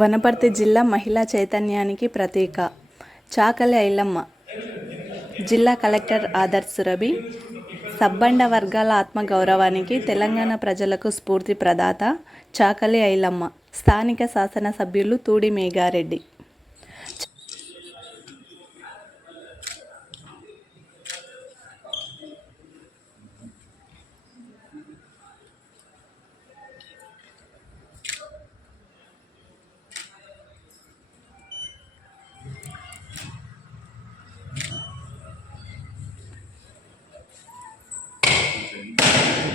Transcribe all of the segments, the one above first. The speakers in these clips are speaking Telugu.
వనపర్తి జిల్లా మహిళా చైతన్యానికి ప్రతీక చాకలి ఐలమ్మ జిల్లా కలెక్టర్ ఆదర్శ్ రవి సబ్బండ వర్గాల ఆత్మ గౌరవానికి తెలంగాణ ప్రజలకు స్ఫూర్తి ప్రదాత చాకలి ఐలమ్మ స్థానిక శాసనసభ్యులు తూడి మేఘారెడ్డి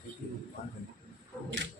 其实五万的够了。